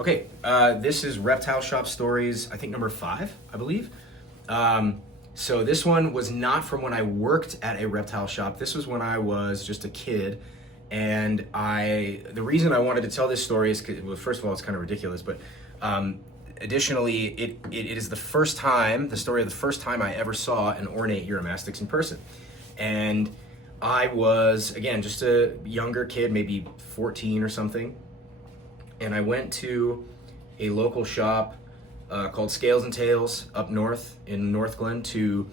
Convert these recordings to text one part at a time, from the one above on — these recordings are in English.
Okay, this is Reptile Shop Stories, I think number 5, I believe. So this one was not from when I worked at a reptile shop. This was when I was just a kid. And the reason I wanted to tell this story is, well, first of all, it's kind of ridiculous, but additionally, it is the story of the first time I ever saw an ornate Uromastix in person. And I was, again, just a younger kid, maybe 14 or something. And I went to a local shop called Scales and Tails up north in North Glen to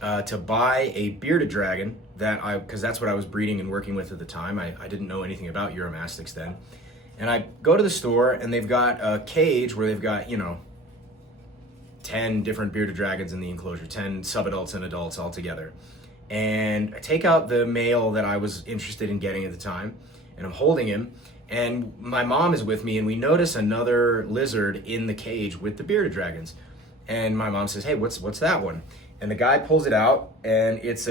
buy a bearded dragon because that's what I was breeding and working with at the time. I didn't know anything about Uromastix then. And I go to the store and they've got a cage where they've got, 10 different bearded dragons in the enclosure, 10 subadults and adults all together. And I take out the male that I was interested in getting at the time, and I'm holding him. And my mom is with me, and we notice another lizard in the cage with the bearded dragons. And my mom says, "Hey, what's that one?" And the guy pulls it out, and it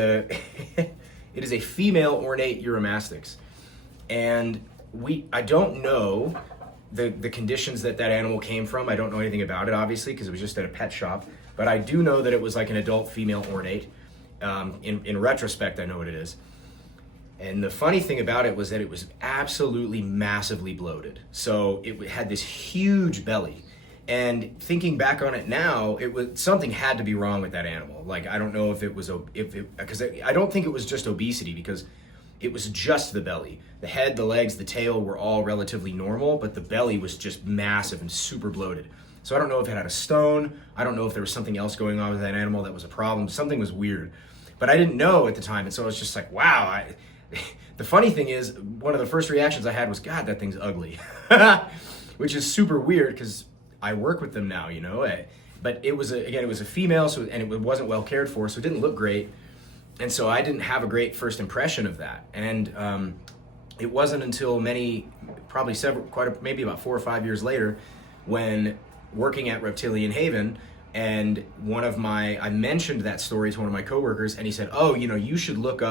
is a female ornate Uromastix. And I don't know the conditions that animal came from. I don't know anything about it, obviously, because it was just at a pet shop. But I do know that it was like an adult female ornate. In retrospect, I know what it is. And the funny thing about it was that it was absolutely massively bloated. So it had this huge belly. And thinking back on it now, something had to be wrong with that animal. Like, I don't know because I don't think it was just obesity, because it was just the belly. The head, the legs, the tail were all relatively normal, but the belly was just massive and super bloated. So I don't know if it had a stone. I don't know if there was something else going on with that animal that was a problem. Something was weird. But I didn't know at the time, and so I was just like, wow. The funny thing is, one of the first reactions I had was, God, that thing's ugly. Which is super weird, because I work with them now, But it was a female, and it wasn't well cared for, so it didn't look great. And so I didn't have a great first impression of that. And it wasn't until maybe about 4 or 5 years later, when working at Reptilian Haven, and I mentioned that story to one of my coworkers, and he said, "Oh, you should look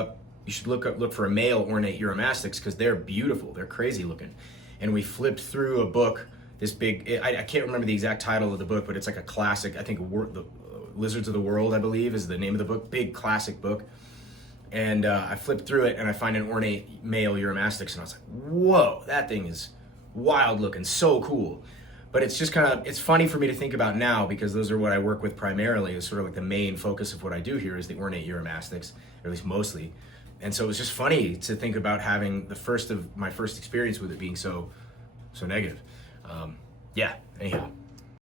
for a male ornate Uromastix, because they're beautiful. They're crazy looking." And we flipped through a book, this big, I can't remember the exact title of the book, but it's like a classic, I think the Lizards of the World, I believe, is the name of the book, big classic book. And I flipped through it, and I find an ornate male Uromastix, and I was like, whoa, that thing is wild looking, so cool. But it's just it's funny for me to think about now, because those are what I work with primarily. It's sort of like the main focus of what I do here is the ornate Uromastix, or at least mostly. And so it was just funny to think about having my first experience with it being so negative. Anyhow.